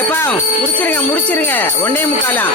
எப்பா முடிச்சிருங்க முடிச்சிருங்க. ஒன்னே முக்காலாம்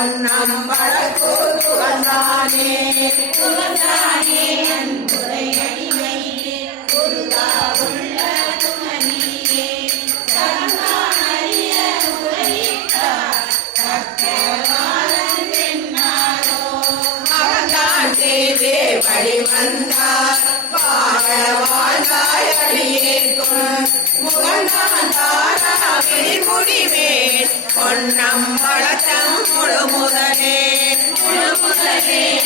பொன்னம்பள கூறுவந்தானே துறந்தானே அன்புரை அடிமையிலே குருதா உள்ள துமனியே தந்தான் அறிய உரையிட்டார் தக்க வழி வந்தார். வாழ வாழ்ந்தாய் முடிவேன் பொன்னம்பளத்தம் முழு முதலே முழு முதலே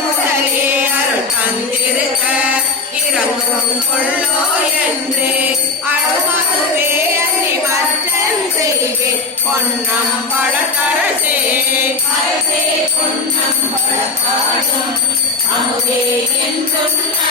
முதலே அருள் தந்திருக்க. இறங்கும் கொள்ளோ என்று. அழுமதுவே அன்னி மற்றன் செய்வேன். பொன்னம்பளத்தரசே அரசே பொன்னம் பழக்காடும் அமுதே என்றும்